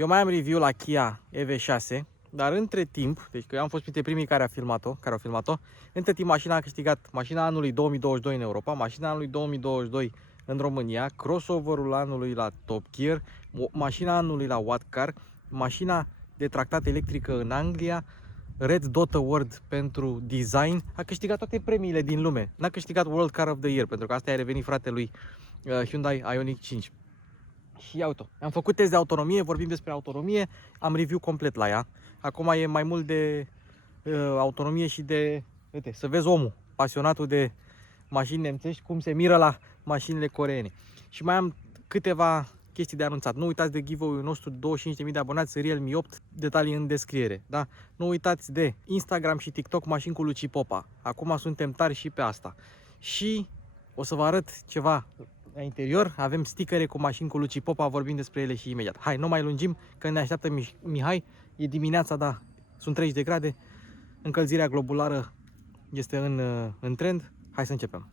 Eu mai am review la Kia EV6, dar între timp, deci că eu am fost printre primii care au filmat-o, între timp mașina a câștigat mașina anului 2022 în Europa, mașina anului 2022 în România, crossover-ul anului la Top Gear, mașina anului la What Car, mașina de tractat electrică în Anglia, Red Dot Award pentru design, a câștigat toate premiile din lume. N-a câștigat World Car of the Year, pentru că asta a revenit fratelui Hyundai Ioniq 5. Și auto. Am făcut test de autonomie, vorbim despre autonomie, am review complet la ea. Acum e mai mult de autonomie și de, uite, să vezi omul, pasionatul de mașini nemțești, cum se miră la mașinile coreene. Și mai am câteva chestii de anunțat. Nu uitați de giveaway-ul nostru, 25.000 de abonați, Realme 8, detalii în descriere. Da? Nu uitați de Instagram și TikTok, mașini cu Luci Popa. Acum suntem tari și pe asta. Și o să vă arăt ceva la interior. Avem stickere cu mașini cu Luci Popa, vorbim despre ele și imediat. Hai, nu mai lungim, că ne așteaptă Mihai. E dimineața, da, sunt 30 de grade. Încălzirea globulară este în trend. Hai să începem.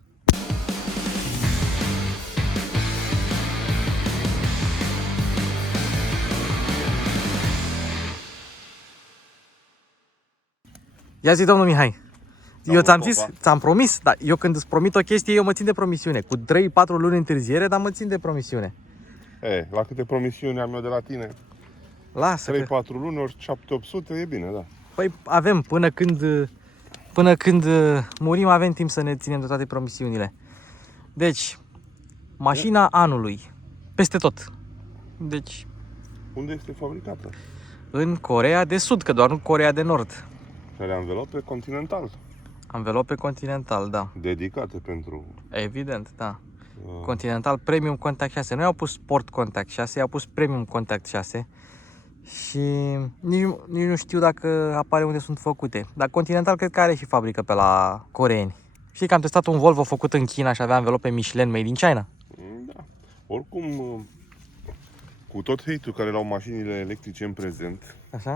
Ia zi, domnul Mihai. Eu ți-am zis, ți-am promis, dar eu când îți promit o chestie, eu mă țin de promisiune. Cu 3-4 luni întârziere, dar mă țin de promisiune. La câte promisiuni am eu de la tine? Lasă 3-4 luni, ori 700, e bine, da. Păi avem, până când murim, avem timp să ne ținem de toate promisiunile. Deci, mașina anului, peste tot. Deci, unde este fabricată? în Coreea de Sud, că doar nu Coreea de Nord. Are anvelope Continental. Anvelope Continental, da. Dedicate pentru... Evident, da. Continental Premium Contact 6. Nu i-au pus Sport Contact 6, i-au pus Premium Contact 6. Și nici nu știu dacă apare unde sunt făcute. Dar Continental cred că are și fabrică pe la coreeni. Știi că am testat un Volvo făcut în China și avea anvelope Michelin made in China? Da. Oricum, cu tot hate-ul care l-au mașinile electrice în prezent, Așa?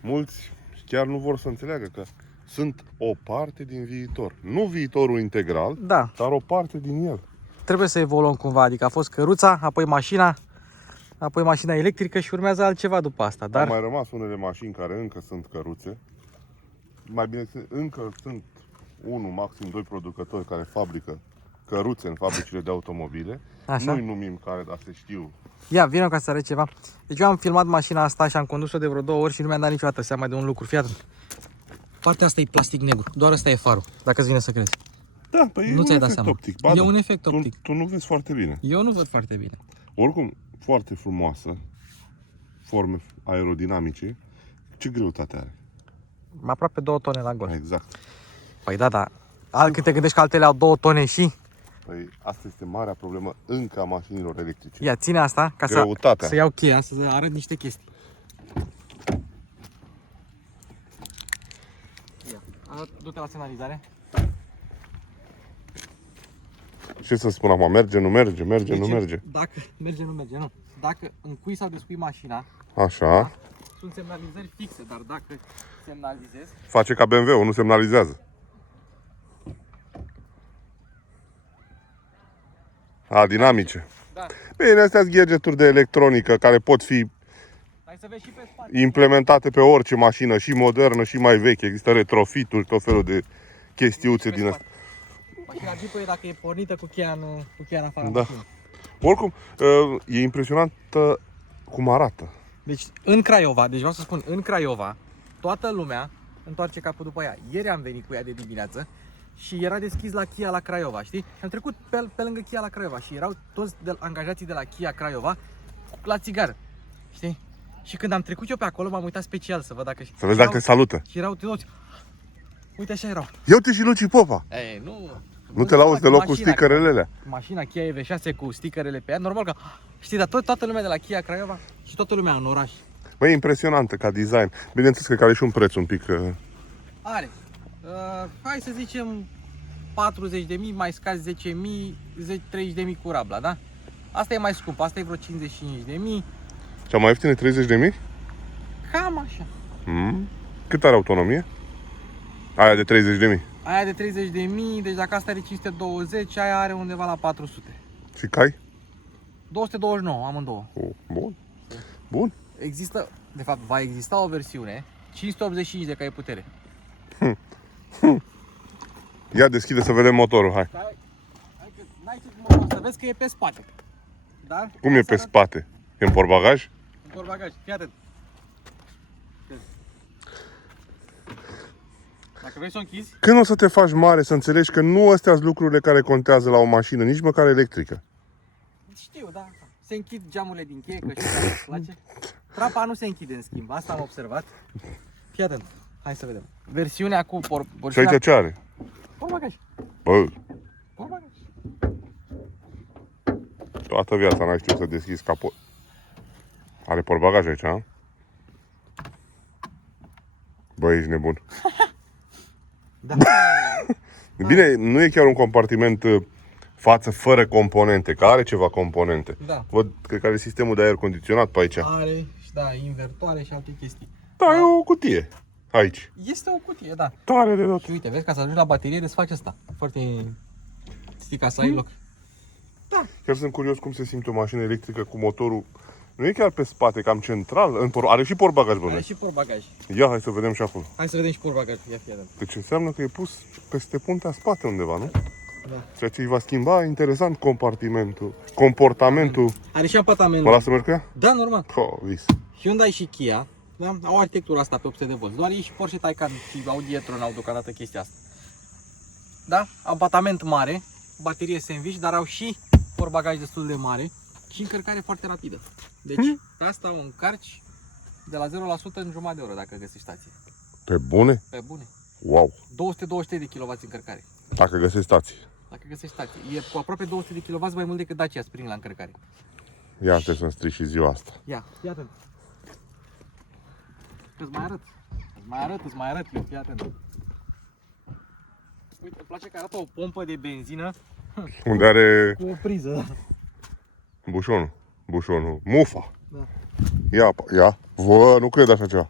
mulți chiar nu vor să înțeleagă că sunt o parte din viitor. Nu viitorul integral, Da. dar o parte din el. Trebuie să evoluăm cumva, adică a fost căruța, apoi mașina electrică și urmează altceva după asta. Dar Dar au mai rămas unele mașini care încă sunt căruțe. Mai bine, încă sunt unul, maxim doi producători care fabrică căruțe în fabricile de automobile. Așa. Nu-i numim care, dar se știu. ia, vină ca să arăt ceva. Deci eu am filmat mașina asta și am condus-o de vreo 2 ori și nu mi-am dat niciodată seama de un lucru. Fii atent. Partea asta e plastic negru, doar ăsta e farul, dacă îți vine să crezi. Da, păi Nu e ți-ai un dat efect seama. optic. Ba, E da. un efect optic. Tu nu vezi foarte bine. Eu nu văd foarte bine. Oricum, foarte frumoasă, forme aerodinamice. Ce greutate are? Aproape 2 tone la gol. Exact. Păi da, da. Când te gândești că altele au 2 tone și... Păi asta este marea problemă încă a mașinilor electrice. Ia, ține asta ca Greutatea. să iau cheia, să arăt niște chestii. Ia, du-te la semnalizare. Ce să spun acum? Merge, nu merge, merge, nu merge. Dacă merge, nu merge, nu. Dacă încui sau despui mașina, Așa. sunt semnalizări fixe, dar dacă semnalizezi... Face ca BMW-ul, nu semnalizează. Dinamice. Da. Bine, astea sunt gadgeturi de electronică care pot fi Hai să vezi și pe spate. implementate pe orice mașină, și modernă, și mai veche. Există retrofituri, tot felul de chestiuțe din astea. Mașina Jeep e dacă e pornită cu cheia în afara Da. mașinii. Oricum, e impresionantă cum arată. Deci în Craiova, deci vreau să spun, în Craiova, toată lumea întoarce capul după ea. Ieri am venit cu ea de dimineață și era deschis la Kia la Craiova, știi? Am trecut pe lângă Kia la Craiova și erau toți angajații de la Kia Craiova la țigară, știi? Și când am trecut eu pe acolo, m-am uitat special să văd dacă... Să vezi dacă te salută. Și erau toți... Uite, așa erau. Eu te și Luci Popa. Ei, nu... Nu te lauzi deloc cu stickerele alea. Mașina Kia EV6 cu stickerele pe ea, normal că... Știi, dar toată lumea de la Kia Craiova și toată lumea în oraș. Băi, impresionantă ca design. Bineînțeles că are și un preț un pic... Are. Hai să zicem 40.000, mai scazi 10.000, 30.000 cu rabla, da? Asta e mai scump, asta e vreo 55.000. Cea mai ieftină 30.000? Cam așa. Cât are autonomie? Aia de 30.000. Aia de 30.000, deci dacă asta are 520, aia are undeva la 400. Și cai? 229, amândouă. Bun. Bun. există, de fapt, va exista o versiune 585 de cai putere. Ia deschide să vedem motorul, hai. Hai că n-ai ce motor, să vezi că e pe spate. Da? Cum e pe spate? E în portbagaj? În portbagaj, fii atent. Dacă vrei să o închizi, Când o să te faci mare să înțelegi că nu astea sunt lucrurile care contează la o mașină, nici măcar electrică? știu, da. Se închid geamurile din cheie, că știu că îți place. Trapa nu se închide, în schimb, asta am observat. Fii atent, hai să vedem. Versiunea cu Și aici ce are? portbagaj. Bă, Portbagaj. toată viața n-ai știut să deschizi capot. Are portbagaj aici, a? Bă, ești nebun. Da. Bine, nu e chiar un compartiment față fără componente, că are ceva componente. Da. Văd, cred că are sistemul de aer condiționat pe aici. Are, și da, invertoare și alte chestii. Da, e o cutie. Aici. Este o cutie, da. Tare de tot. Și uite, vezi, ca să ajungi la baterie, desfaci asta. Foarte... Știi, ca să ai loc. Da. Chiar sunt curios cum se simte o mașină electrică cu motorul. Nu e chiar pe spate, cam central. Are și portbagaj, Are bă. și portbagaj. Ia, hai să vedem și acolo. Hai să vedem și portbagajul. Ia fii atent. Deci înseamnă că e pus peste puntea spate undeva, nu? Da. Ceea ce îi va schimba interesant comportamentul. Are și apartament. Mă lasă merg cu ea? Da, normal. Vis. Hyundai și Kia, da, au arhitectura asta pe 800 de volți. Doar ei și Porsche Taycan și Audi e-tron au deocamdată chestia asta. Da? Apartament mare, baterie sandwich, dar au și portbagaj destul de mare și încărcare foarte rapidă. Deci, pe asta o încarci de la 0% în jumătate de oră dacă găsești stație. Pe bune? Pe bune. Wow. 223 de kW încărcare. Dacă găsești stații. Dacă găsești stație. E cu aproape 200 de kW mai mult decât Dacia Spring la încărcare. Ia te să-mi strici și ziua asta. Ia, fii atent. Îți mai arăt. Îți mai arăt, fii atent. Uite, îmi place că arată o pompă de benzină Unde are cu o priză. bușonul, mufa. Da. Ia. Vă, nu cred așa ceva.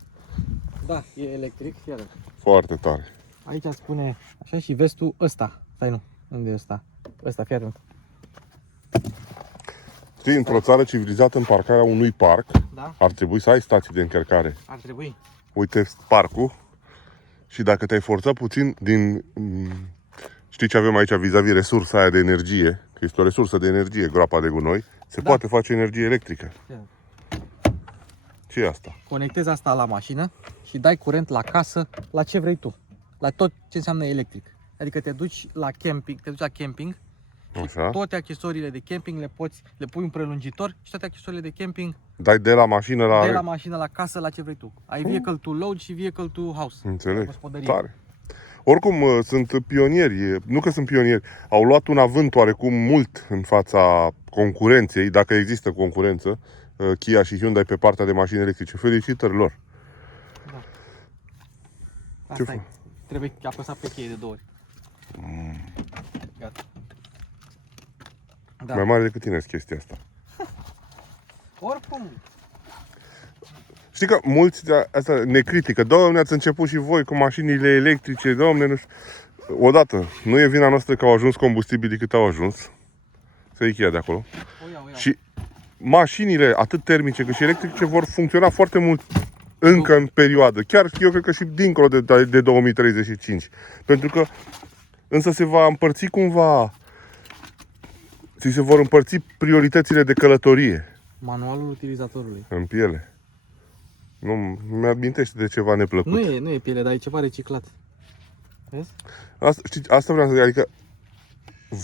Da, e electric, fii atent. Foarte tare. Aici spune așa și vestul ăsta. Stai, nu. Unde e ăsta? Ăsta, fii atent. Știi, într-o țară civilizată, în parcarea unui parc, Da? ar trebui să ai stații de încărcare. Ar trebui. Uite parcul și dacă te-ai forțat puțin din... Știi ce avem aici vis-a-vis resursa aia de energie? Că este o resursă de energie, groapa de gunoi. Se poate face energie electrică. Ce e asta? Conectezi asta la mașină și dai curent la casă, la ce vrei tu. La tot ce înseamnă electric. Adică te duci la camping, și Așa. toate accesoriile de camping le pui un prelungitor și toate accesoriile de camping Dai de la mașină la... de la mașină la casă la ce vrei tu. Ai vehicle to load și vehicle to house. Înțeleg. Gospodărie. Tare. Oricum, sunt pionieri. Nu că sunt pionieri. Au luat un avânt oarecum mult în fața concurenței, dacă există concurență, Kia și Hyundai pe partea de mașini electrice. Felicitări lor. Da. Ce Asta e. Trebuie apăsat pe cheie de 2 ori. Gata. Da. Mai mare decât tine este chestia asta. Oricum, Știi că mulți asta ne critică. Doamne, ați început și voi cu mașinile electrice, doamne, nu știu. Odată, nu e vina noastră că au ajuns combustibilii cât au ajuns. Să iei cheia de acolo. o iau. Și mașinile, atât termice cât și electrice, vor funcționa foarte mult încă în perioadă. Chiar eu cred că și dincolo de 2035. Pentru că însă se va împărți cumva, ți se vor împărți prioritățile de călătorie Manualul utilizatorului. în piele. Nu mi-amintește de ceva neplăcut. Nu e piele, dar e ceva reciclat. Vezi? Asta vreau să zic, adică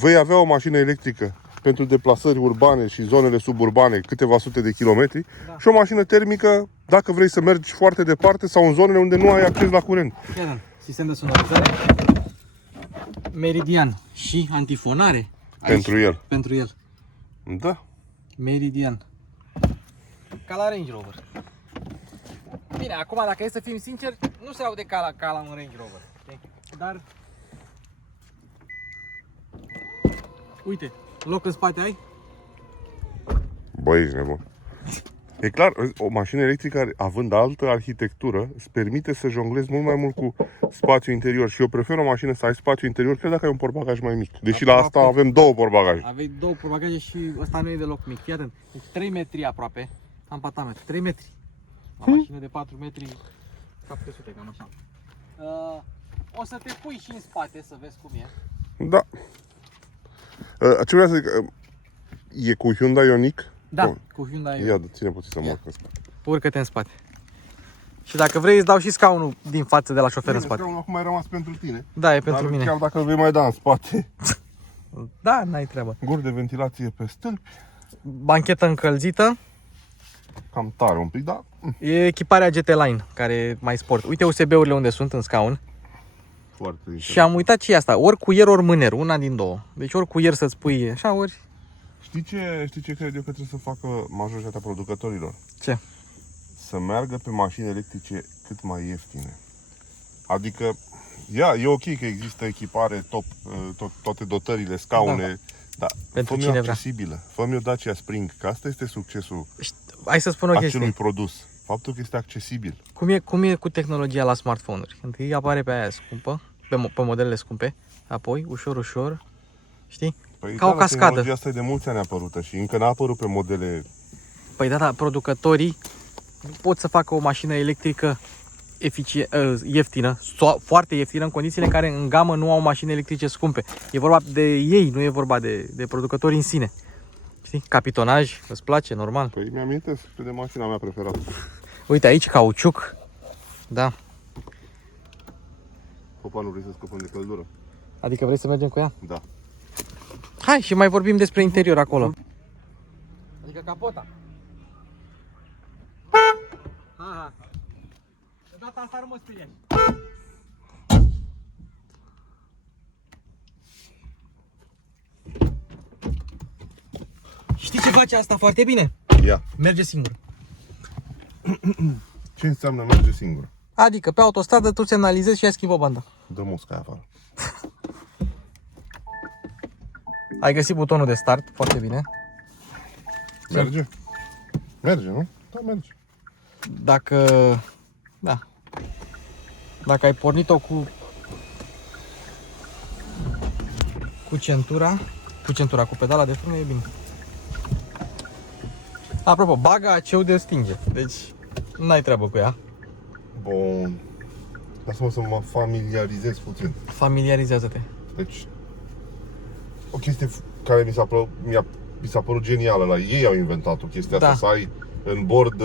vei avea o mașină electrică pentru deplasări urbane și zonele suburbane câteva sute de kilometri, Da. și o mașină termică dacă vrei să mergi foarte departe sau în zonele unde nu ai acces la curent. Iar, sistem de sonorizare, meridian și antifonare. Pentru el. Pentru el. Da. Meridian. Ca la Range Rover. Bine, acum dacă e să fim sinceri, nu se aude ca la un Range Rover. Okay? Dar... Uite, loc în spate ai? Băi, ești nebun. E clar, o mașină electrică, având altă arhitectură, îți permite să jonglezi mult mai mult cu spațiu interior. Și eu prefer o mașină să ai spațiu interior, chiar dacă ai un portbagaj mai mic. Deși la asta avem două portbagaje. Aveai două portbagaje și ăsta nu e deloc mic. Fii atent. Deci 3 metri aproape. Am patametru. 3 metri. La mașină de 4 metri, 700, cam așa. O să te pui și în spate să vezi cum e. Da. Ce vreau să zic, e cu Hyundai Ioniq? Da, cu Hyundai. Ia, ține puțin să mă Ia. urc în spate. Urcă-te în spate. Și dacă vrei, îți dau și scaunul din față de la șofer în spate. Scaunul acum mai rămas pentru tine. Da, e pentru mine. Chiar dacă îl vei mai da în spate. Da, n-ai treabă. Guri de ventilație pe stâlpi. Banchetă încălzită. Cam tare un pic, dar... E echiparea GT Line, care e mai sport. Uite USB-urile unde sunt în scaun. Foarte Și am uitat ce e asta. Ori cuier, ori mâner. Una din două. Deci ori cuier să-ți pui așa, ori... Știi ce cred eu că trebuie să facă majoritatea producătorilor? Ce? Să meargă pe mașini electrice cât mai ieftine. Adică, e ok că există echipare top, toate dotările, scaune, dar Pentru fă-mi cine o vrea. accesibilă. Fă-mi o Dacia Spring, că asta este succesul Hai să spun o acelui chestie. produs. Faptul că este accesibil. Cum e cu tehnologia la smartphone-uri? Întâi apare pe aia scumpă, pe modelele scumpe, apoi ușor, ușor, știi? Păi, Ca o cascadă. Tehnologia asta e de mulți ani apărută și încă n-a apărut pe modele. Păi da, producătorii nu pot să facă o mașină electrică ieftină, foarte ieftină, în condițiile în care în gamă nu au mașini electrice scumpe. E vorba de ei, nu e vorba de producători în sine. Știi? Capitonaj, îți place, normal. Păi mi-amintesc de mașina mea preferată. Uite aici, cauciuc. Da. Popa, nu vrei să scăpăm de căldură? Adică vrei să mergem cu ea? Da. Hai și mai vorbim despre interior acolo. Adică capota. Ha. De data asta nu mă speriai. Știi ce face asta foarte bine? Ia. Merge singur. Ce înseamnă merge singur? Adică pe autostradă tu semnalizezi și ea schimbă banda. Dă musca afară. Ai găsit butonul de start, foarte bine. Merge? Merge, nu? Da, merge. Dacă... Da. Dacă ai pornit-o cu centura, cu pedala de frână, e bine. Apropo, baga AC-ul de stinge, deci n-ai treabă cu ea. Bun. Lasă-mă să mă familiarizez puțin. Familiarizează-te. Deci, o chestie care mi s-a părut genială la ei, au inventat-o chestia Da. asta, să ai în bord,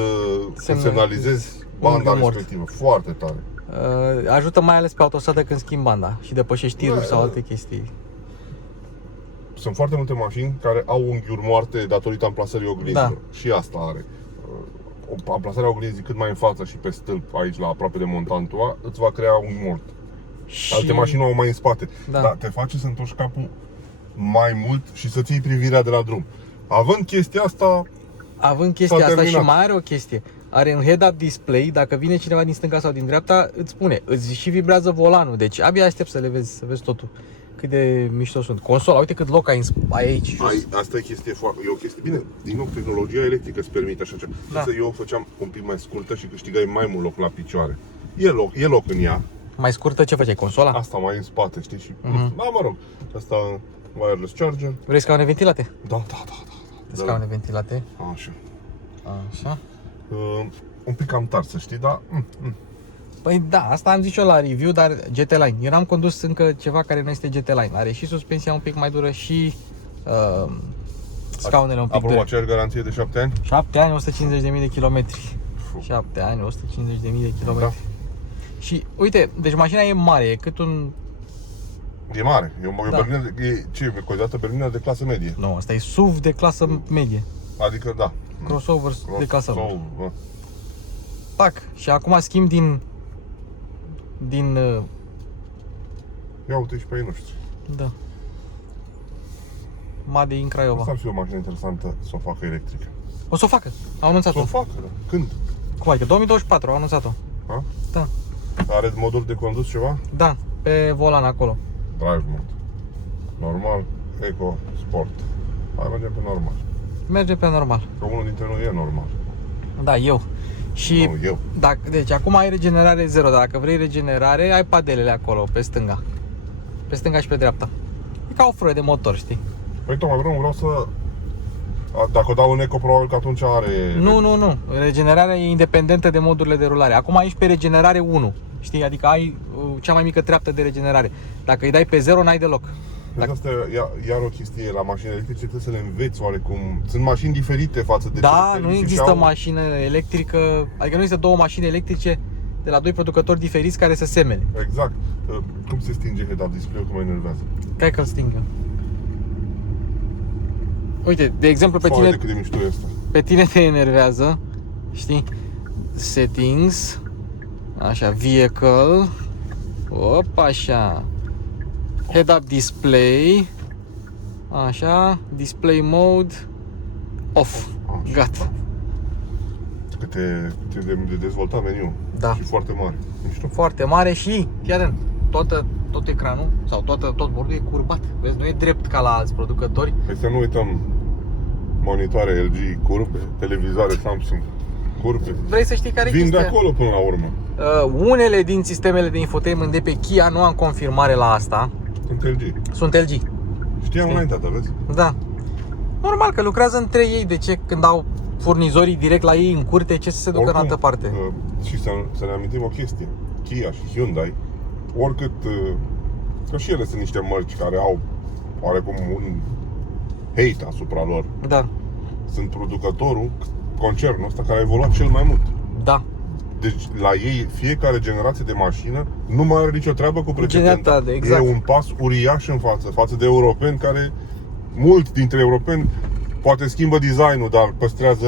să semnalizezi banda lângă mort. respectivă. Foarte tare. Ajută mai ales pe autostradă când schimbi banda și depășești tiruri Da, sau da. alte chestii. Sunt foarte multe mașini care au unghiuri moarte datorită amplasării oglinzilor. Da. Și asta are. O amplasare a oglinzii cât mai în față și pe stâlp, aici la aproape de montantul, îți va crea un mort. Și... Alte mașini au mai în spate. Da. Dar te face să întorci capul mai mult și să ții privirea de la drum. Având chestia asta, Având chestia S-a asta terminat. și mai are o chestie. Are un head-up display, dacă vine cineva din stânga sau din dreapta, îți spune, îți și vibrează volanul. Deci abia aștept să le vezi, să vezi totul. Cât de mișto sunt. Consola, uite cât loc ai aici jos. asta e chestie foarte, e o chestie. Bine, din nou, tehnologia electrică îți permite așa ceva. Da. Însă eu o făceam un pic mai scurtă și câștigai mai mult loc la picioare. E loc în ea. Mai scurtă, ce făceai? Consola? Asta mai în spate, știi? Și, Mhm. da, mă rog, asta wireless charger. Vrei scaune ventilate? Da. Scaune ventilate. Așa. Așa. Un pic cam tare, să știi, dar... Păi da, asta am zis eu la review, dar GT Line. Eu n-am condus încă ceva care nu este GT Line. Are și suspensia un pic mai dură și scaunele un pic Apropo, dure. aceeași garanție de 7 ani? 7 ani, 150.000 de kilometri. 7 ani, 150.000 de kilometri. Da. Și uite, deci mașina e mare, e cât un... E mare. E o Da. berlină, e considerată berlină de clasă medie. Nu, asta e SUV de clasă medie. Adică, da. Crossover de clasă medie. Crossover, Tac, și acum schimb din Ia uite și pe ei noștri. da. Made in Craiova. Asta ar fi o mașină interesantă să o facă electrică. O să o facă, au anunțat-o. Să o facă, da. Când? Cum adică? 2024 au anunțat-o. Ha? Da. Are modul de condus ceva? Da, pe volan acolo. Drive mode. Normal, Eco, Sport. Hai, mergem pe normal. Merge pe normal. Că unul dintre noi e normal. Da, eu. Și Nu, eu. deci acum ai regenerare 0, dacă vrei regenerare, ai padelele acolo, pe stânga. Pe stânga și pe dreapta. E ca o frâie de motor, știi? Păi tocmai vreau să Dacă o dau în eco, probabil că atunci are... Nu. Regenerarea e independentă de modurile de rulare. Acum ești pe regenerare 1. Știi? Adică ai cea mai mică treaptă de regenerare. Dacă îi dai pe 0, n-ai deloc. Deci asta e iar o chestie la mașini electrice, trebuie să le înveți oarecum. Sunt mașini diferite față de Da, cele nu există mașină electrică, adică nu există două mașini electrice de la doi producători diferiți care să semene. Exact. Cum se stinge head-up display-ul, că mă enervează? Hai că-l sting eu. Uite, de exemplu, pe Foaie tine, de cât de mișto e asta. pe tine te enervează, știi? Settings, așa, vehicle, opa, așa, head-up display, așa, display mode, off, Așa. gata. Cât de dezvoltat meniu. Da. Și foarte mare. Mișto. Foarte mare și, fii atent, tot ecranul sau tot bordul e curbat. Vezi, nu e drept ca la alți producători. Păi să nu uităm, monitoare LG curbe, televizoare Samsung curbe. Vrei să știi care e Vin de chestia? acolo până la urmă. Unele din sistemele de infotainment de pe Kia nu am confirmare la asta. Sunt LG. Sunt LG. Știam înainte, vezi? Da. Normal că lucrează între ei. De ce când au furnizorii direct la ei în curte, ce să se ducă în altă parte? Și să ne amintim o chestie. Kia și Hyundai, oricât că și ele sunt niște mărci care au oarecum un hate asupra lor. Da. Sunt producătorul, concernul ăsta care a evoluat cel mai mult. Da. Deci la ei fiecare generație de mașină nu mai are nicio treabă cu precedenta. Exact. E un pas uriaș în față de europeni care, mulți dintre europeni, poate schimbă designul, dar păstrează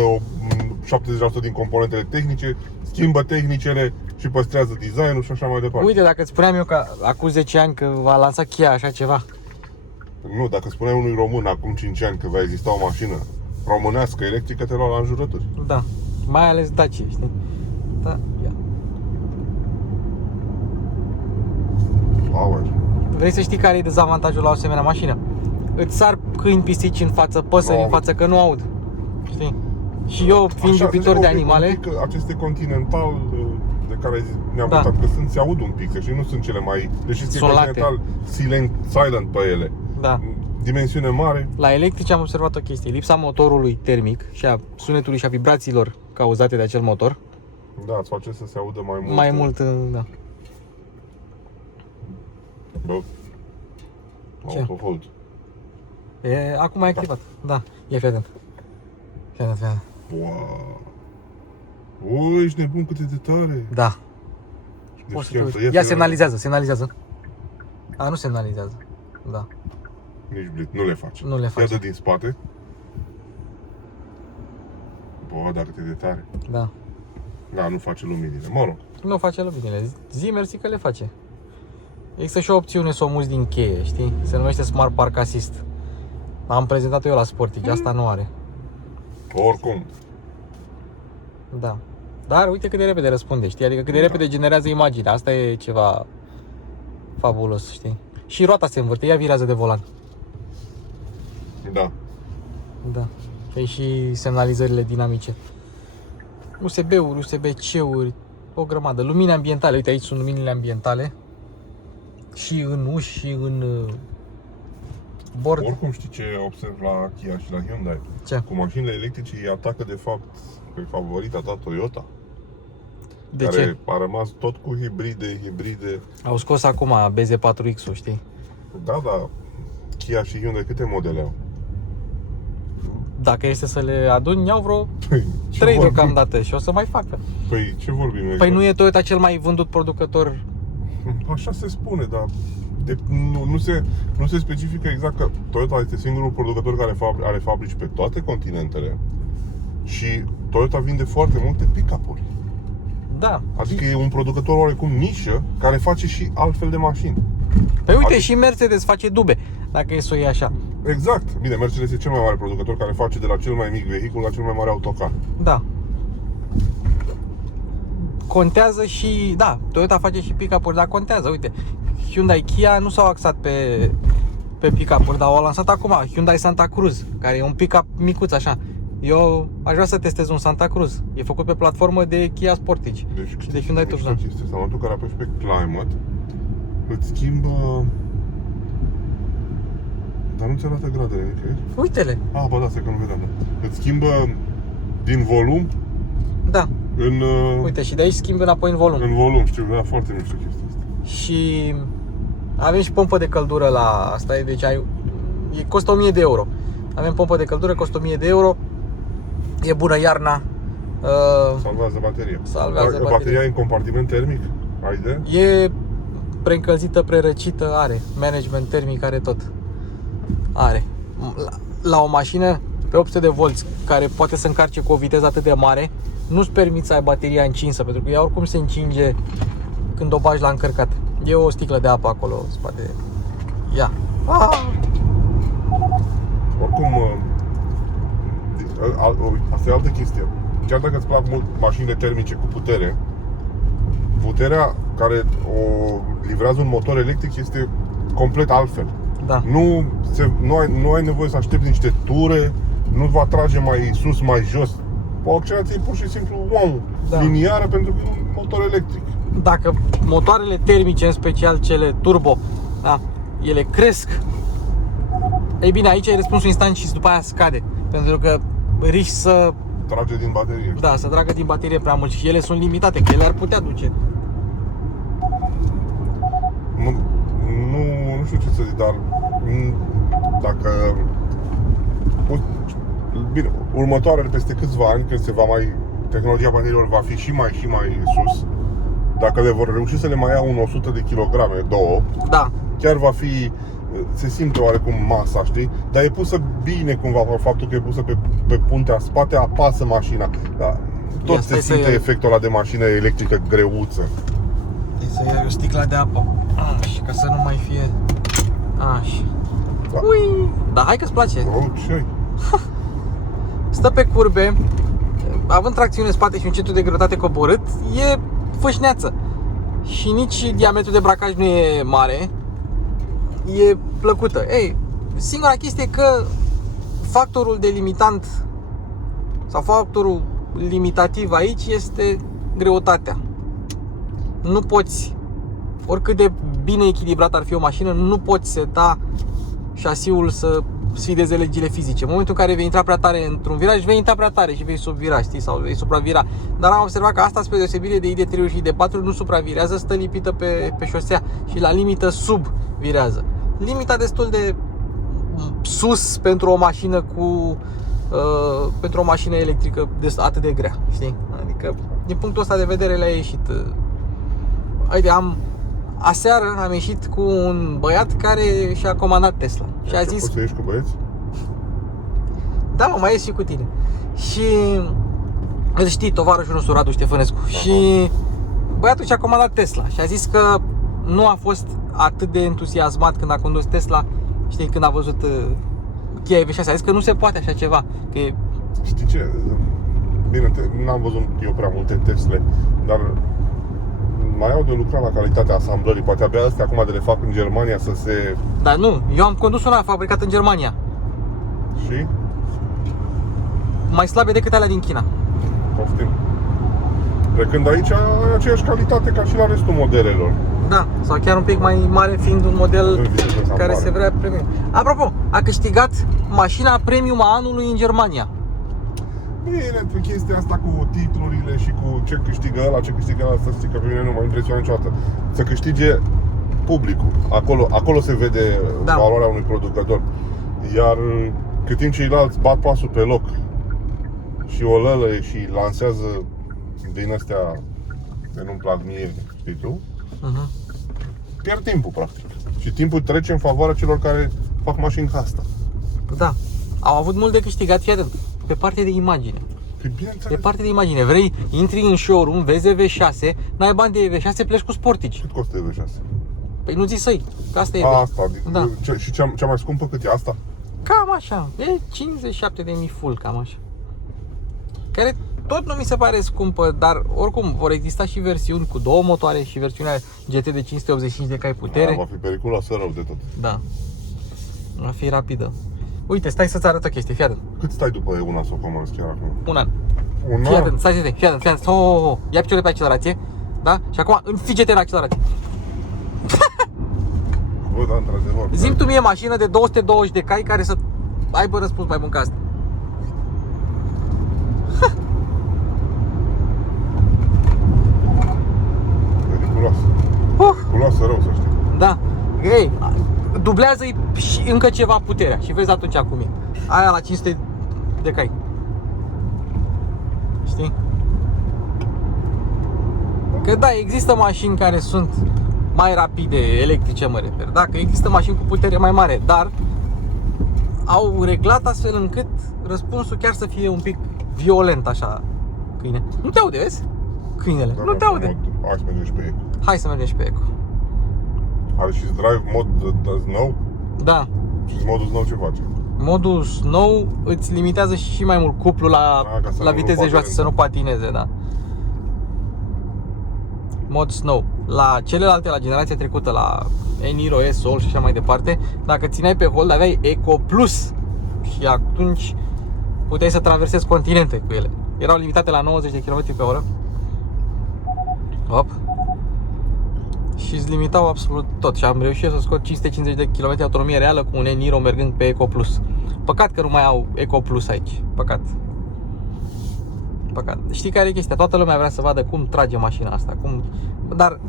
70% din componentele tehnice, schimbă tehnicele și păstrează designul și așa mai departe. Uite, dacă îți spuneam eu că acum 10 ani că va lansa Kia așa ceva. Nu, dacă spuneai unui român acum 5 ani că va exista o mașină românească electrică, te lua la înjurături. Da. Mai ales Dacia, știi? Da, ia. Power. Vrei să știi care e dezavantajul la o asemenea mașină? Îți sar câini, pisici în față, păsări în față, că nu aud. Știi? Și eu, fiind iubitor de animale... Că aceste Continental de care ne-am Da. votat, că se aud un pic, și nu sunt cele mai... Deși este Solate. Continental silent pe ele. Da. Dimensiune mare. La electrice am observat o chestie. Lipsa motorului termic și a sunetului și a vibrațiilor cauzate de acel motor. Da, îți face să se audă mai mult. Mai mult, da. Bă. Ce? Autohold. Acum ai activat. Da, e fii atent. Fii atent, fii atent. Wow. O, ești nebun, cât e de tare. Da. Deci Poți să chiar te să uiți. iese Ia la- semnalizează. A, nu semnalizează. Da. Nici blit, nu le face. Nu le face. Ia dă din spate. Bă, dar cât e de tare. Da. Da, nu face luminile. Mă rog. Nu face luminile. Zi mersi că le face. Există și o opțiune să o muți din cheie, știi? Se numește Smart Park Assist. Am prezentat eu la Sportage, asta nu are. Oricum. Da. Dar uite cât de repede răspunde, știi? Adică cât de repede generează imaginea. Asta e ceva fabulos, știi? Și roata se învârte, ea virează de volan. Da. Da. Păi și semnalizările dinamice. USB-uri, USB-C-uri, o grămadă. Lumini ambientale, uite aici sunt luminile ambientale. Și în uși și în bord. Oricum știi ce observ la Kia și la Hyundai? Ce? Cu mașinile electrice îi atacă de fapt pe favorita ta Toyota. De care ce? a rămas tot cu hibride. Au scos acum BZ4X-ul, știi? Da, da. Kia și Hyundai câte modele au? Dacă este să le aduni, iau vreo Păi, ce 3 vorbim? deocamdată și o să mai facă. Păi, ce vorbim exact? Păi nu e Toyota cel mai vândut producător? Așa se spune, dar nu se specifică exact că Toyota este singurul producător care are fabrici pe toate continentele și Toyota vinde foarte multe pick-up-uri. Da. Adică e un producător oarecum nișă care face și altfel de mașini. Păi uite, adică- și Mercedes face dube, dacă e să o iei așa. Exact. Bine, Mercedes e cel mai mare producător care face de la cel mai mic vehicul la cel mai mare autocar. Da. Contează și, da, Toyota face și pick-up-uri, dar contează, uite. Hyundai, Kia nu s-au axat pe pick-up-uri, dar au lansat acum Hyundai Santa Cruz, care e un pick-up micuț așa. Eu aș vrea să testez un Santa Cruz. E făcut pe platformă de Kia Sportage Deci, și de Hyundai Tucson. Este în momentul în care apeși pe Climate, îți schimbă Dar nu ți arată gradele nicăieri? Uite-le. Ah, bă, da, stai că nu vedeam. Îți schimbă din volum Da. în... Uite, și de aici schimbi înapoi în volum. În volum, știu, da, foarte mișto chestia asta. Și avem și pompă de căldură la asta, deci costă 1000 de euro. Avem pompă de căldură, costă 1000 de euro. E bună iarna. Salvează bateria. Salvează bateria e în compartiment termic? Ai de? E preîncălzită, prerăcită, are management termic, are tot. Are. La o mașină pe 800 de volți care poate să încarce cu o viteză atât de mare, nu-ți permiți să ai bateria încinsă, pentru că ea oricum se încinge când o bagi la încărcat. E o sticlă de apă acolo în spate. Ia. Oricum, asta e altă chestie. Chiar dacă îți plac mult mașinile termice cu putere, puterea care o livrează un motor electric este complet altfel. Da. Nu ai nevoie să aștepți niște ture, nu va trage mai sus, mai jos. O accelerație e pur și simplu liniară, pentru că e un motor electric. Dacă motoarele termice, în special cele turbo, da, ele cresc, ei bine, aici e răspunsul instant și după aia scade, pentru că riști să trage din baterie. Da, să tragă din baterie prea mult și ele sunt limitate, că ele ar putea duce. Nu știu ce să zic, dar dacă bine, următoarele peste câțiva ani, când tehnologia bateriilor va fi și mai sus, dacă le vor reuși să le mai ia un 100 de kilograme, 2, da, chiar va fi, se simte oarecum masa, știi? Dar e pusă bine cumva, faptul că e pusă pe puntea spate, apasă mașina. Da, tot se simte efectul ăla de mașină electrică greuță. Să iei o sticlă de apă. Așa, ca să nu mai fie. Așa. Da. Ui! Dar hai că-ți place. Ce? Stă pe curbe, având tracțiune în spate și un centru de greutate coborât, e fâșneață. Și nici diametrul de bracaj nu e mare. E plăcută. Ei, singura chestie e că factorul delimitant sau factorul limitativ aici este greutatea. Nu poți, oricât de bine echilibrat ar fi o mașină, nu poți seta șasiul să sfideze legile fizice. În momentul în care vei intra prea tare într-un viraj, vei intra prea tare și vei subvira, știi, sau vei supravira. Dar am observat că asta, spre deosebire de ID3 și ID4, nu supravirează, stă lipită pe șosea și la limită subvirează. Limita destul de sus pentru o mașină pentru o mașină electrică atât de grea, știi? Adică, din punctul ăsta de vedere, le-a ieșit. Uite, aseară am ieșit cu un băiat care și-a comandat Tesla. Și a zis... Poți să ieși cu băieți? Da, mă, mai ies și cu tine. Și... îl știi, tovarășul nostru, Radu Ștefănescu. Aha. Și băiatul și-a comandat Tesla. Și a zis că nu a fost atât de entuziasmat când a condus Tesla, știi, când a văzut Kia EV6. A zis că nu se poate așa ceva. Că e... Știi ce? Bine, n-am văzut eu prea multe Tesle, dar mai au de lucrat la calitatea asamblării. Poate abia astea acum de le fac în Germania să se... Dar nu, eu am condus una fabricată în Germania. Și? Mai slabe decât alea din China. Poftim. Plecând aici, ai aceeași calitate ca și la restul modelelor. Da, sau chiar un pic mai mare, fiind un model care se vrea premium. Apropo, a câștigat mașina premium a anului în Germania. Bine, pe chestia asta cu titlurile și cu ce câștigă ăla, să știi că pe mine nu mă impresionează niciodată. Să câștige publicul. Acolo se vede valoarea unui producător. Iar cât timp ceilalți bat pasul pe loc și o lălăie și lansează din astea de nu-mi plac mie, știi tu? Pierd timpul, practic. Și timpul trece în favoarea celor care fac mașini ca asta. Da, au avut mult de câștigat, fii atent, pe partea de imagine. Pe partea de imagine, vrei, intri în showroom, vezi EV6, n-ai bani de EV6, pleci cu Sportage. Cât costă EV6? Păi nu zi să-i, că asta e asta, da. Și cea mai scumpă cât e asta? Cam așa, e 57.000 full, cam așa. Care tot nu mi se pare scumpă, dar oricum vor exista și versiuni cu două motoare și versiunea GT de 585 de cai putere. Va fi periculoasă rău de tot. Da. Va fi rapidă. Uite, stai să-ți arăt o chestie, fii atent. Cât stai după una să o comanzi chiar acum? Un an. Un Fii an? atent, stai, fii atent. Ia picioarele pe accelerație, da? Și acum înfige-te în accelerație. Bă, da, într-adevăr. Zi-mi tu mie mașină de 220 de cai care să aibă răspuns mai bun ca asta. Periculos. Periculoasă rău, să știi. Da. Ei, dublează-i și încă ceva puterea și vezi atunci cum e. Aia la 500 de cai. Știi? Că da, există mașini care sunt mai rapide, electrice mă refer. Da, că există mașini cu putere mai mare, dar au reglat astfel încât răspunsul chiar să fie un pic violent așa, câine. Nu te aude, vezi? Câinele, Da, nu te aude. Hai să mergem și pe Eco. Hai să mergem și pe Eco. Are și drive mod snow? Da, Și modul snow ce face? modul snow îți limitează și mai mult cuplul ca să la nu viteze joase, să nu patineze, da. Mod snow. La celelalte, la generația trecută, la Eniro, S-Soul și așa mai departe, dacă țineai pe hold, aveai Eco Plus și atunci puteai să traversezi continente cu ele. Erau limitate la 90 de km pe oră. Hop. Și îți limitau absolut tot și am reușit să scot 550 de km autonomie reală cu un Eniro mergând pe Eco Plus. Păcat că nu mai au Eco Plus aici. Păcat. Păcat. Știi care e chestia? Toată lumea vrea să vadă cum trage mașina asta, dar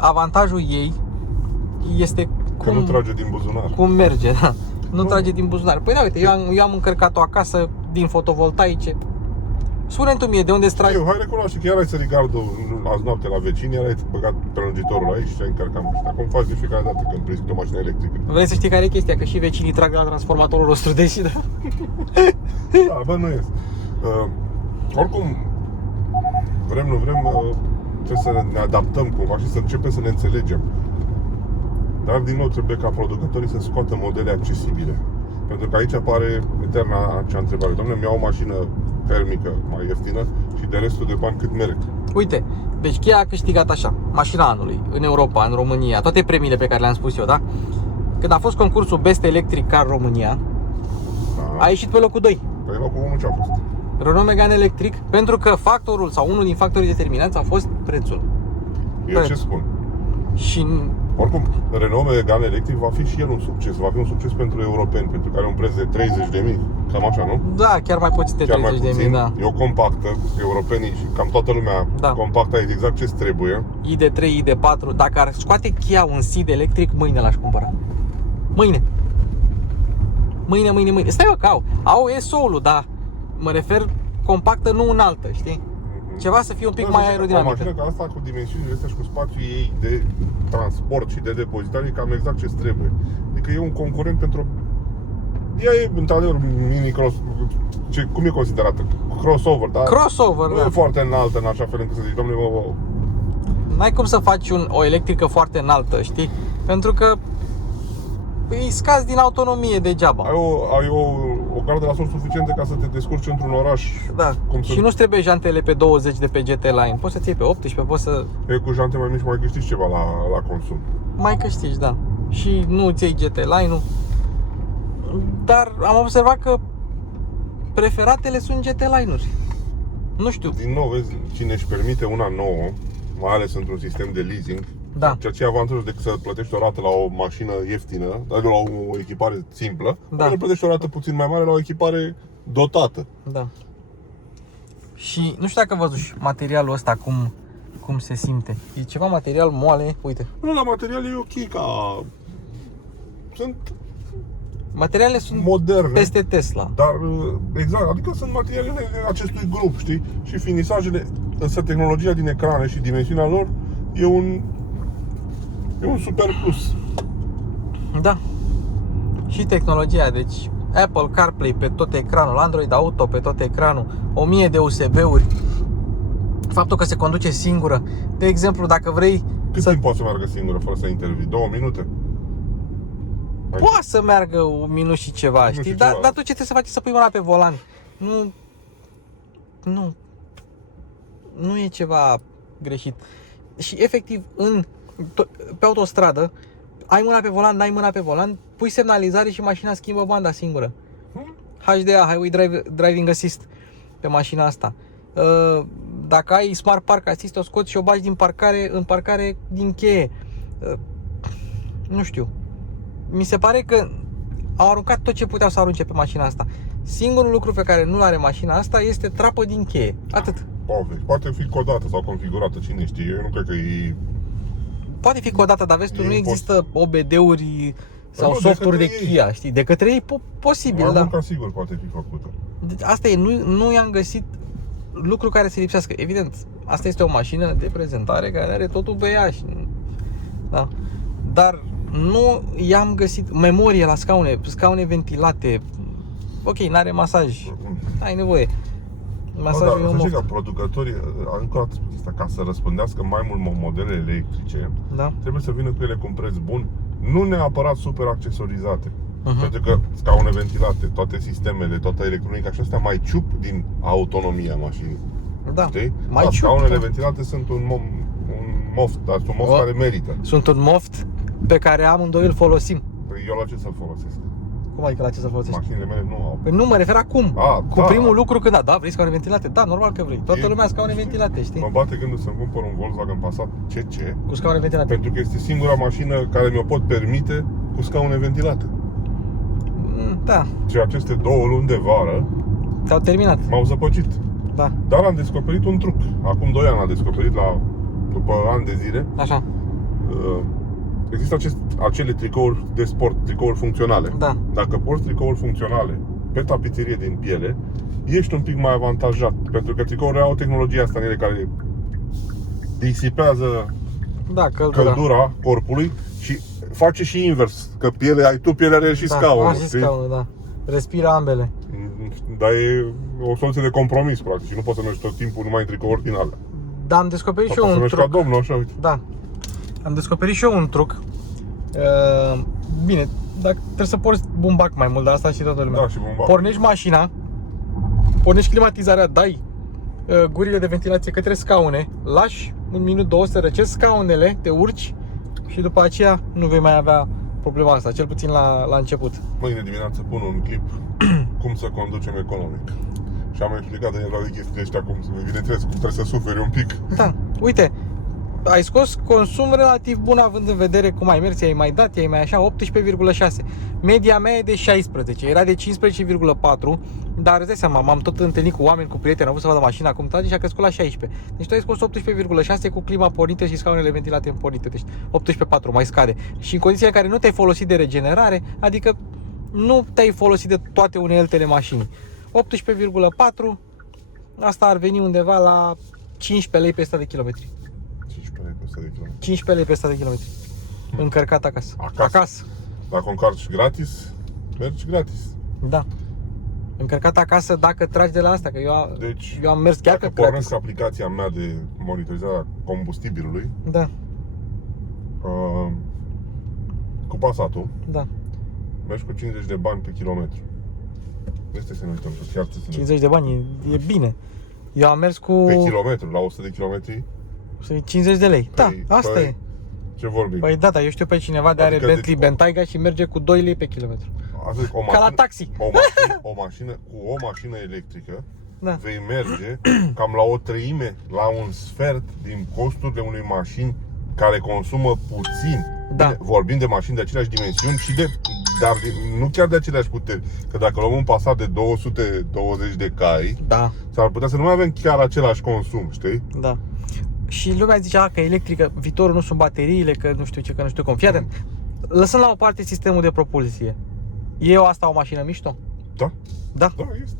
avantajul ei este Că nu trage din buzunar. cum merge, da. Nu trage din buzunar. Păi da, uite, eu am încărcat-o acasă din fotovoltaice. Spune-mi tu mie, de unde tragi? Hai recunoaște că iar ai sărit gardul azi noapte la vecini, iar ai băgat prelungitorul aici și ai încărcat mașina. Cum faci de fiecare dată când prinzi o mașină electrică? Vrei să știi care e chestia? Că și vecinii trag la transformatorul nostru, deși da. Da, bă, nu este. Oricum, vrem, nu vrem, trebuie să ne adaptăm cumva și să începem să ne înțelegem. Dar din nou trebuie ca producătorii să scoată modele accesibile. Pentru că aici apare eterna acea întrebare. Doamne, mi-au o mașină termică mai ieftină și de restul de bani cât merg. Uite, deci Kia a câștigat așa, mașina anului, în Europa, în România, toate premiile pe care le-am spus eu, da? Când a fost concursul Best Electric Car România, Da. a ieșit pe locul 2. Păi locul 1 ce-a fost? Renault Megane electric, pentru că factorul sau unul din factorii determinanți a fost prețul. Eu ce spun? Și Oricum, Renault Megane electric va fi și el un succes. Va fi un succes pentru europeni, pentru că are un preț de 30.000, cam așa, nu? da, chiar mai puțin de Chiar mai 30.000, puțin. da. E o compactă, europenii și cam toată lumea Da. compactă e exact ce trebuie. ID3, ID4, dacă ar scoate Kia un SID electric, mâine l-aș cumpăra. Mâine. Mâine. Stai mă că au E-Soul-ul, dar mă refer compactă, nu înaltă, știi? Ceva să fie un pic mai O aerodinamică. mașină ca asta, cu dimensiunile astea și cu spațiul ei de transport și de depozitare, e cam exact ce trebuie. Adică e un concurent pentru... Ea e, într-adevăr, mini-cross... Cum e considerată? Crossover, dar... Crossover, nu da. e foarte înaltă în așa fel încât să zici, dom'le, N-ai cum să faci o electrică foarte înaltă, știi? Pentru că îi scazi din autonomie degeaba. ai o gardă la sol suficientă ca să te descurci într-un oraș. Da. Cum Și să... nu-ți trebuie jantele pe 20 de pe GT Line. Poți să-ți iei pe 18, poți să E, cu jante mai mici mai câștigi ceva la consum. mai câștigi, da. Și nu îți iei GT Line-ul. Dar am observat că preferatele sunt GT Line-uri. Nu știu. Din nou, vezi, cine își permite una nouă, mai ales într-un sistem de leasing, Da. ceea ce e avantajul decât să plătești o rată la o mașină ieftină, adică la o echipare simplă, Da. plătești o rată puțin mai mare la o echipare dotată. Da. Și nu știu dacă văzuși materialul ăsta cum se simte. E ceva material moale, uite. Nu, la material e ok, ca... Sunt Materialele sunt moderne, peste Tesla. dar exact, adică sunt materialele acestui grup, știi? Și finisajele, însă tehnologia din ecrane și dimensiunea lor e un super plus. Da. Și tehnologia, deci Apple CarPlay pe tot ecranul, Android Auto pe tot ecranul, 1000 de USB-uri. Faptul că se conduce singură. De exemplu, dacă vrei Cât timp poate să meargă singură fără să intervii? 2 minute? poate să meargă un minut și ceva, Nu știi? știu Dar ceva. tu ce trebuie să faci? Să pui mâna pe volan. Nu e ceva greșit. Și efectiv pe autostradă ai mâna pe volan, n-ai mâna pe volan, pui semnalizare și mașina schimbă banda singură. HDA, Highway Driving Assist pe mașina asta. Dacă ai Smart Park Assist, o scoți și o bagi din parcare în parcare din cheie. Nu știu. mi se pare că au aruncat tot ce puteau să arunce pe mașina asta. Singurul lucru pe care nu-l are mașina asta este trapă din cheie. Atât. Poate fi codată sau configurată, cine știe. Eu nu cred că e... Poate fi codată, dar vezi tu, E nu există OBD-uri sau Nu, de softuri de către ei. Kia, știi? De către ei posibil, Mai da. mult ca sigur poate fi făcută. Deci asta e, nu i-am găsit lucru care să lipsească. Evident, asta este o mașină de prezentare care are totul pe ea și, da. Dar nu i-am găsit memorie la scaune ventilate. Ok, n-are masaj. Ai nevoie. Masajul e Dar un să știi moft. că producătorii, încă o dată spun asta, ca să răspândească mai mult modele electrice, Da? trebuie să vină cu ele cu un preț bun, nu neapărat super accesorizate. Mhm. Pentru că scaune ventilate, toate sistemele, toată electronica și astea mai ciup din autonomia mașinii. Da. Știi? Mai Da, ciup, scaunele da. ventilate sunt un moft, dar sunt un moft O. care merită. Sunt un moft pe care amândoi îl folosim. Păi eu la ce să-l folosesc? Cum adică la ce să folosești? Mașinile mele nu au. Păi nu, mă refer acum. Cu da. primul lucru când da, vrei scaune ventilate? Da, normal că vrei. Toată E- lumea scaune știi, ventilate, știi? Mă bate gândul să-mi cumpăr un Volkswagen Passat CC, Cu scaune ventilate. pentru că este singura mașină care mi-o pot permite cu scaune ventilate. Da, Și aceste 2 luni de vară s-au terminat. m-au zăpăcit. Da, Dar am descoperit un truc. Acum 2 ani am descoperit, după ani de zile. așa. Există acele tricouri de sport, tricouri funcționale. Da. Dacă porți tricouri funcționale pe tapiserie din piele, ești un pic mai avantajat. Pentru că tricourile au tehnologia asta în ele care disipează Da, căldura. căldura corpului și face și invers. Că ai tu pielea, are și Da, scaunul. are și știi? scaunul, da. Respiră ambele. Dar e o soluție de compromis, practic. Și nu poți să mergi tot timpul numai în tricouri din alea. Dar am descoperit și Sau eu poți să un mergi ca truc. domnul, așa, uite. Da. Am descoperit și eu un truc. Bine, dacă trebuie să porți bumbac mai mult, dar asta și toată lumea. Da, și bumbac. Pornești mașina, pornești climatizarea, dai gurile de ventilație către scaune, lași un minut, două să răcesc scaunele, te urci și după aceea nu vei mai avea problema asta, cel puțin la început. Mâine dimineață pun un clip cum să conducem economic. Și am explicat în el de chestii ăștia cum, bineînțeles, cum trebuie să suferi un pic. Da, uite, ai scos consum relativ bun având în vedere cum ai mers, i-ai mai dat, i-ai mai așa, 18,6. Media mea e de 16, era de 15,4, dar îți dai seama, m-am tot întâlnit cu oameni, cu prieteni, am vrut să vadă mașina cum trage și a crescut la 16. Deci tu ai scos 18,6 cu clima pornită și scaunele ventilate pornite, deci 18,4 mai scade. Și în condiția în care nu te-ai folosit de regenerare, adică nu te-ai folosit de toate uneltele mașinii. 18,4, asta ar veni undeva la 15 lei pe 100 de kilometri. 15 lei pe 100 de km. 15 lei pe 100 de kilometri. Încărcat acasă. Acasă. Dacă o încarci gratis, mergi gratis. Da. Încărcat acasă dacă tragi de la asta, că Deci, eu am mers chiar dacă că pornesc gratis. aplicația mea de monitorizare a combustibilului, Da, cu Passatul, da. mergi cu 50 de bani pe kilometru. Este să ne uităm, că chiar trebuie să ne 50 de bani e bine. Eu am mers cu Pe kilometru, la 100 de kilometri, 50 de lei. Da, Păi, asta păi, e. ce vorbim? Păi da, da, eu știu pe cineva de are Adică Bentley deci- Bentayga și merge cu 2 lei pe kilometru. Asta zic, Ca la taxi. cu o mașină electrică Da. vei merge cam la o treime, la un sfert din costurile unei mașini care consumă puțin. Da. Bine, vorbim de mașini de aceleași dimensiuni și dar nu chiar de aceleași puteri. Că dacă luăm un Passat de 220 de cai, Da, s-ar putea să nu mai avem chiar același consum, știi? da. Și lumea zicea că electrică, viitorul nu sunt bateriile, că nu știu ce, că nu știu cum. Fii atent. Lăsând la o parte sistemul de propulsie. E asta o mașină mișto? Da? Da. Da, este.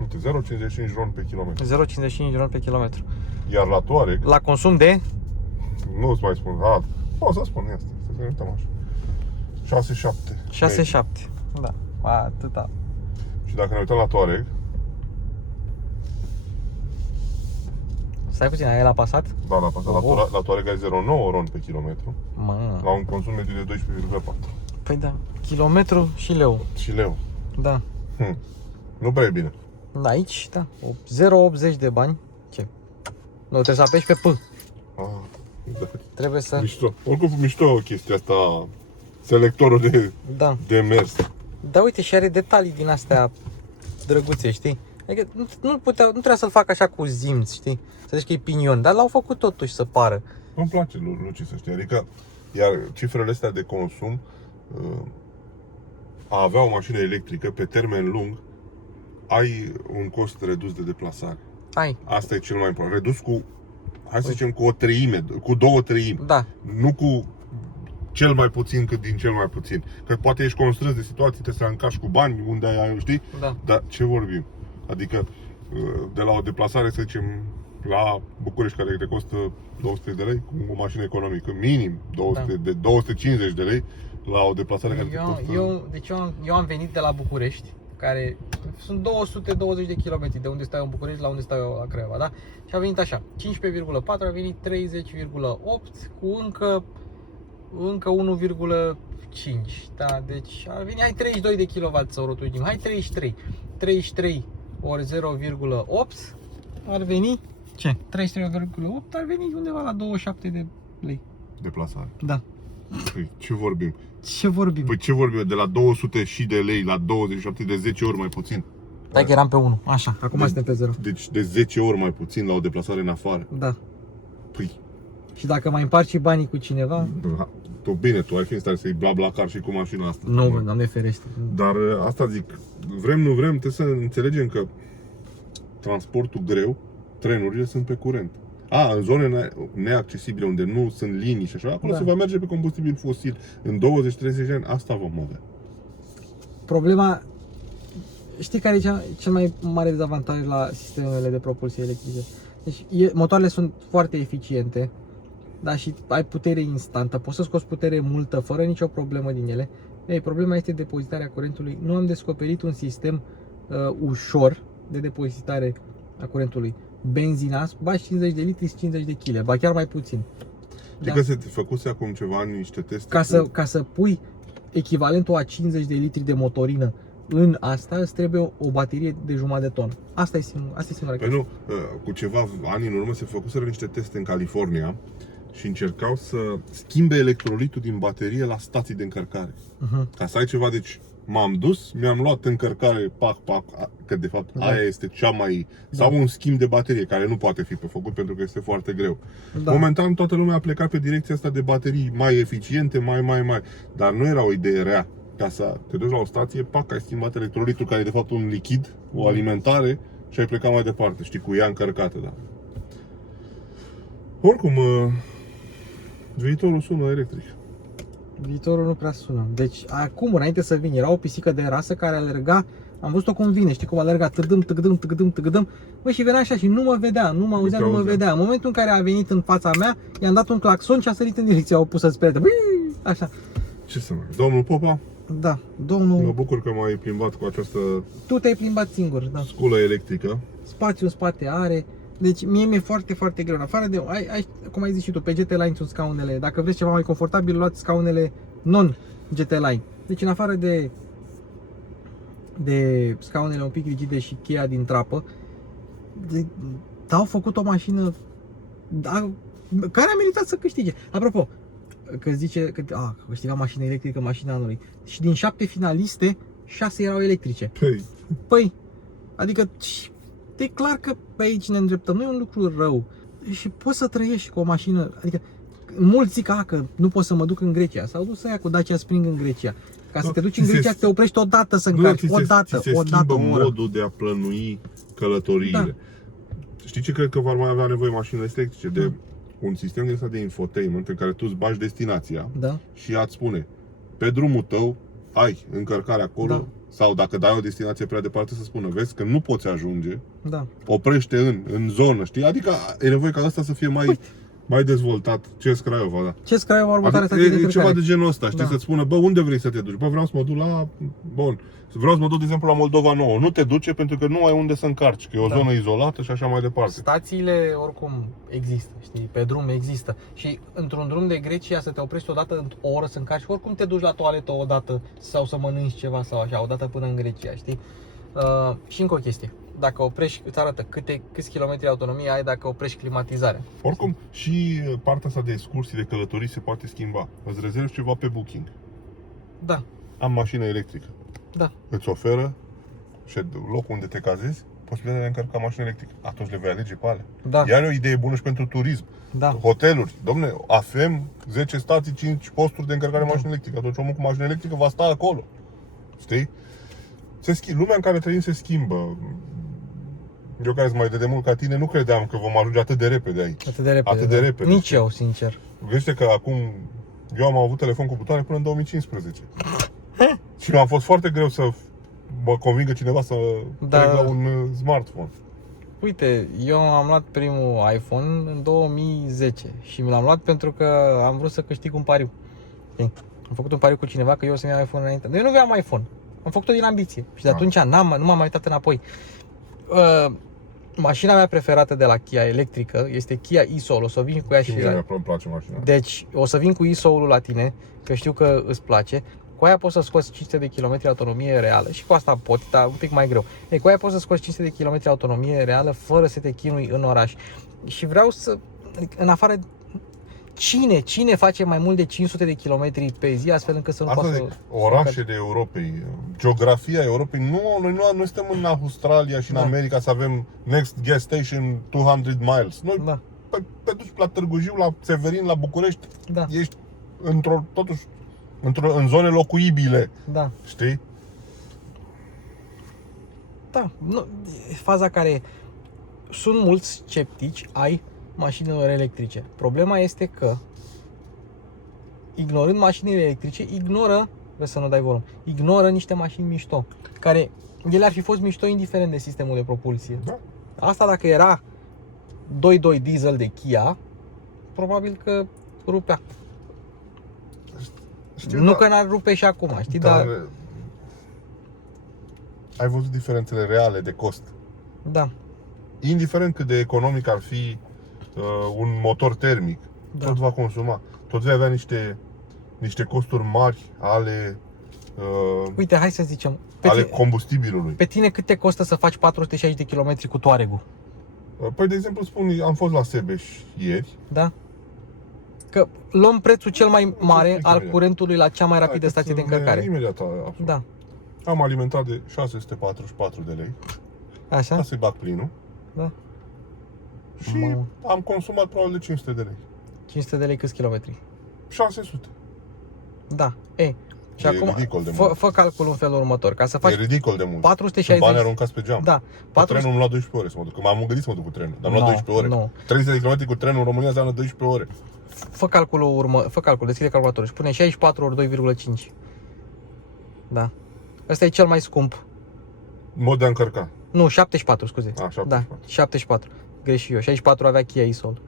Uite, 0,55 RON pe kilometru. 0,55 RON pe kilometru. Iar la Touareg, La consum de nu-ți mai spun, pot să spun asta, să ne uităm așa. 6,7. 6,7. Da, atâta. Și dacă ne uităm la Touareg, Stai puțin, ai la Passat? da, la Passat, Oho. la Touareg ai 0,9 RON pe kilometru, Mă. la un consum mediu de 12,4. Păi da, kilometru și leu. Și leu. Da. Nu prea e bine. Da, aici, da. 0,80 de bani. Ce? Nu, trebuie să apeși pe P. Da. Trebuie să... Mișto. Oricum mișto chestia asta, selectorul Da. de mers. Da, uite, și are detalii din astea drăguțe, știi? Adică nu trebuia să-l fac așa cu zimț, știi? Să zici că e pinion, dar l-au făcut totuși să pară. Îmi place Luci, să știi, adică Iar cifrele astea de consum, a avea o mașină electrică pe termen lung, ai un cost redus de deplasare. Ai. Asta e cel mai important. Redus cu, hai să zicem, cu o treime, cu 2/3. Da. Nu cu cel mai puțin cât din cel mai puțin. Că poate ești constrâns de situații, trebuie să încași cu bani, unde ai, știi? Da. Dar ce vorbim? Adică de la o deplasare, să zicem, la București, care te costă 200 de lei, cu o mașină economică, minim 200, de 250 de lei, la o deplasare care te costă... Eu am venit de la București, care sunt 220 de kilometri de unde stau eu în București la unde stau eu la Craiova, da? Și a venit așa, 15,4, a venit 30,8 cu încă 1,5, da? Deci ar veni, hai 32 de kW să o rotuim, hai 33. 33 ori 0,8 ar veni, ce? 33,8 ar veni undeva la 27 de lei. Deplasare. Da. Păi, ce vorbim? Ce vorbim? Păi ce vorbim? De la 200 și de lei la 27 de 10 ori mai puțin. Stai că eram pe 1, așa, acum suntem pe 0. Deci de 10 ori mai puțin la o deplasare în afară. Da. Păi, Și dacă mai împarți și banii cu cineva? tu bine, tu ai fi în stare să iei BlaBlaCar și cu mașina asta. Nu, Doamne ferește. Dar asta zic, vrem, nu vrem, trebuie să înțelegem că transportul greu, trenurile sunt pe curent. În zone neaccesibile, unde nu sunt linii și așa, acolo se va merge pe combustibil fosil. În 20-30 de ani, asta vom avea. Problema, știi care e cel mai mare dezavantaj la sistemele de propulsie electrice? Deci, motoarele sunt foarte eficiente, dar și ai putere instantă, poți să scoți putere multă fără nicio problemă din ele. Ei, problema este depozitarea curentului. Nu am descoperit un sistem ușor de depozitare a curentului. Benzina, bagi 50 de litri, 50 de kg, ba chiar mai puțin. Știi că se făcuse acum ceva ani niște teste? Ca să pui echivalentul a 50 de litri de motorină în asta, îți trebuie o baterie de jumătate de tonă. Asta e singura Păi nu, cu ceva ani în urmă se făcuseră niște teste în California și încercau să schimbe electrolitul din baterie la stații de încărcare. Ca să ai ceva, deci m-am dus, mi-am luat încărcare, pac, că de fapt aia este cea mai... Sau un schimb de baterie, care nu poate fi făcut pentru că este foarte greu. Momentan toată lumea a plecat pe direcția asta de baterii mai eficiente, mai. Dar nu era o idee rea. Ca să te duci la o stație, pac, ai schimbat electrolitul, care e de fapt un lichid, o alimentare, și ai plecat mai departe, știi, cu ea încărcată, da. Oricum, viitorul sună electric. Viitorul nu prea sună. Deci, acum, înainte să vin, era o pisică de rasă care alerga, am văzut-o cum vine, știi cum alerga, tâgdâm. Bă, și venea așa și nu mă vedea, nu mă auzea, nu mă vedea. În momentul în care a venit în fața mea, i-am dat un claxon și a sărit în direcția opusă spre ea. Așa. Ce să mai... Domnul Popa? Da, domnul... Mă bucur că m-ai plimbat cu această... Tu te-ai plimbat singur, da. Sculă electrică. Spațiu în spate are. Deci mie mi-e foarte, foarte greu. În afară de, cum ai zis și tu, pe GT Line sunt scaunele. Dacă vreți ceva mai confortabil, luați scaunele non-GT Line. Deci în afară de scaunele un pic rigide și cheia din trapă, au făcut o mașină care a meritat să câștige. Apropo, că zice că câștiga mașină electrică, mașina anului. Și din 7 finaliste, 6 erau electrice. Păi, adică e clar că pe aici ne îndreptăm. Nu e un lucru rău. Și poți să trăiești cu o mașină. Adică mulți zic că nu pot să mă duc în Grecia. S-au dus să ia cu Dacia Spring în Grecia. Ca să te duci în Grecia, te oprești odată să încarci. Odată, o modul de a plănui călătoriile. Știi ce cred că vor mai avea nevoie mașinile electrice? De un sistem de ăsta de infotainment în care tu îți bagi destinația și ea îți spune pe drumul tău ai încărcare acolo, sau dacă dai o destinație prea departe să spună, vezi că nu poți ajunge, oprește în zonă, știi? Adică e nevoie ca asta să fie mai dezvoltat. CES Craiova, da. CES Craiova, următoarea stație de încărcare. E ceva de genul ăsta, știi? Să-ți spună, bă, unde vrei să te duci? Bă, vreau să mă duc la... Bun. Vreau să mă duc, de exemplu, la Moldova Nouă. Nu te duce pentru că nu ai unde să încarci, că e o zonă izolată și așa mai departe. Stațiile oricum există, știi? Pe drum există. Și într-un drum de Grecia să te oprești odată o oră să încarci, oricum te duci la toaletă odată sau să mănânci ceva sau așa, odată până în Grecia, știi? Și încă o chestie. Dacă oprești, îți arată câți kilometri autonomie ai dacă oprești climatizarea. Oricum, și partea asta de excursii, de călătorii se poate schimba. Îți rezervi ceva pe Booking. Da. Am mașină electrică. Da. Îți oferă loc unde te cazezi posibilitatea de a încărca mașini electrice. Atunci le vei alege pe alea. Da. Iar e o idee bună și pentru turism. Da. Hoteluri. Dom'le, avem 10 stații, 5 posturi de încărcare de mașini electrice. Atunci omul cu mașină electrică va sta acolo. Știi? Lumea în care trăim se schimbă. Eu care sunt mai de demult ca tine, nu credeam că vom ajunge atât de repede aici. Atât de repede. Atât de repede. Nici eu, sincer. Gândește că acum eu am avut telefon cu butoane până în 2015. Și mi-a fost foarte greu să mă convingă cineva să trec la un smartphone. Uite, eu am luat primul iPhone în 2010 și mi l-am luat pentru că am vrut să câștig un pariu. Am făcut un pariu cu cineva că eu o să-mi iau iPhone înainte. Eu nu aveam iPhone. Am făcut-o din ambiție. Și de atunci nu m-am mai uitat înapoi. Mașina mea preferată de la Kia electrică este Kia e-Soul. O să vin cu ea și îmi place mașina. Deci, o să vin cu e-Soul-ul la tine, că știu că îți place. Cu aia poți să scoți 500 de km autonomie reală și cu asta pot, dar un pic mai greu. Cu aia poți să scoți 500 de km autonomie reală fără să te chinui în oraș. Și vreau să, în afară, cine face mai mult de 500 de km pe zi astfel încât să nu poată să... Orașele Europei, geografia Europei, noi suntem în Australia și în America să avem next gas station 200 miles. Noi te duci la Târgu Jiu, la Severin, la București, ești în zone locuibile. Da. Știi? Da, faza care sunt mulți sceptici ai mașinilor electrice. Problema este că ignorând mașinile electrice, vezi să nu dai volum, ignoră niște mașini mișto, care ele ar fi fost mișto indiferent de sistemul de propulsie. Da. Asta dacă era 2.2 diesel de Kia, probabil că rupea. Știu, nu că n-ar rupe și acum, știi, dar... Ai văzut diferențele reale de cost. Da. Indiferent cât de economic ar fi un motor termic, tot va consuma. Tot vei avea niște costuri mari ale uite, hai să zicem, combustibilului. Pe tine cât te costă să faci 460 de km cu Touareg-ul? Păi, de exemplu, spun, am fost la Sebeș ieri. Da? Că luăm prețul cel mai mare al curentului la cea mai rapidă stație de încărcare. Imediat. Da. Am alimentat de 644 de lei. Așa? Ca să-i bag plinul. Da. Și am consumat probabil de 500 de lei. 500 de lei câți kilometri? 600. Da. Și acum fă calculul în felul următor. Ca să faci... E ridicol de mult. 460... Bani aruncați pe geam. Da. Cu trenul îmi lua 12 ore să mă duc. M-am gândit să mă duc cu trenul, dar îmi lua 12 ore. 300 de km cu trenul în România înseamnă 12 ore. Fă calculul, deschide calculatorul și pune 64 ori 2,5. Da. Ăsta e cel mai scump. Mod de a încărca. Nu, 74, scuze. 74. Da, 74. Greș și eu. 64 avea Kia e-Soul.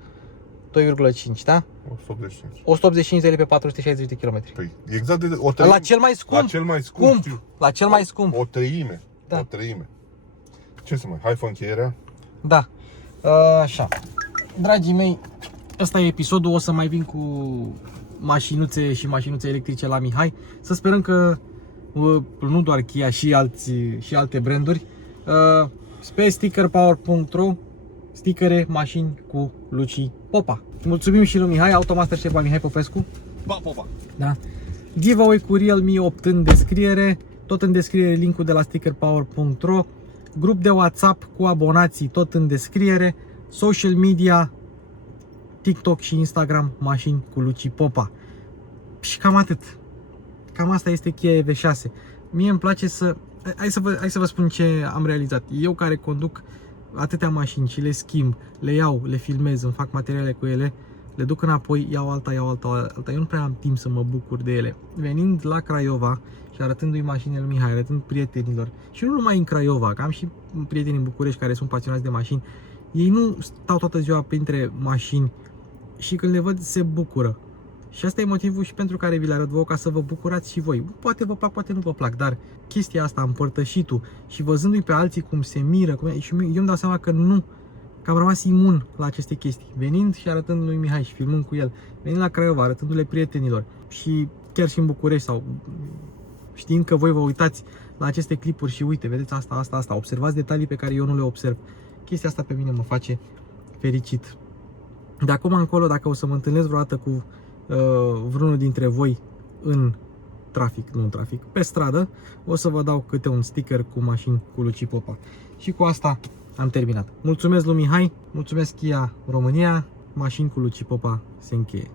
2,5, da? 185. 185 de lei pe 460 de km. Păi, exact de o treime. La cel mai scump. La cel mai scump. La cel mai scump. O treime. Da. O treime. Ce să mai? Hai fă încheierea. Da. Așa. Dragii mei, ăsta e episodul. O să mai vin cu mașinuțe și mașinuțe electrice la Mihai. Să sperăm că nu doar Kia, și alte branduri. Pe stickerpower.ro stickere mașini cu Luci Popa. Mulțumim și lui Mihai, Automaster al Mihai Popescu. Popa. Da. Giveaway cu Realme 8 în descriere. Tot în descriere linkul de la stickerpower.ro. Grup de WhatsApp cu abonații tot în descriere. Social media, TikTok și Instagram, mașini cu Luci Popa. Și cam atât. Cam asta este Kia EV6. Mie îmi place să... Hai să vă spun ce am realizat. Eu care conduc atâtea mașini și le schimb, le iau, le filmez, îmi fac materiale cu ele, le duc înapoi, iau alta. Eu nu prea am timp să mă bucur de ele. Venind la Craiova și arătându-i mașinile lui Mihai, arătând prietenilor, și nu numai în Craiova, că am și prieteni în București care sunt pasionați de mașini, ei nu stau toată ziua printre mașini și când le văd se bucură. Și asta e motivul și pentru care vi le arăt vouă, ca să vă bucurați și voi. Poate vă plac, poate nu vă plac, dar chestia asta, împărtășitul și văzându-i pe alții cum se miră, și eu îmi dau seama că că am rămas imun la aceste chestii. Venind și arătând lui Mihai și filmând cu el, venind la Craiova, arătându-le prietenilor și chiar și în București, sau știind că voi vă uitați la aceste clipuri și uite, vedeți asta, observați detalii pe care eu nu le observ. Chestia asta pe mine mă face fericit. De acum încolo, dacă o să mă întâlnesc vreodată cu vreunul dintre voi în trafic, pe stradă, o să vă dau câte un sticker cu mașini cu Luci Popa. Și cu asta am terminat. Mulțumesc lui Mihai, mulțumesc Kia România, mașini cu Luci Popa se încheie.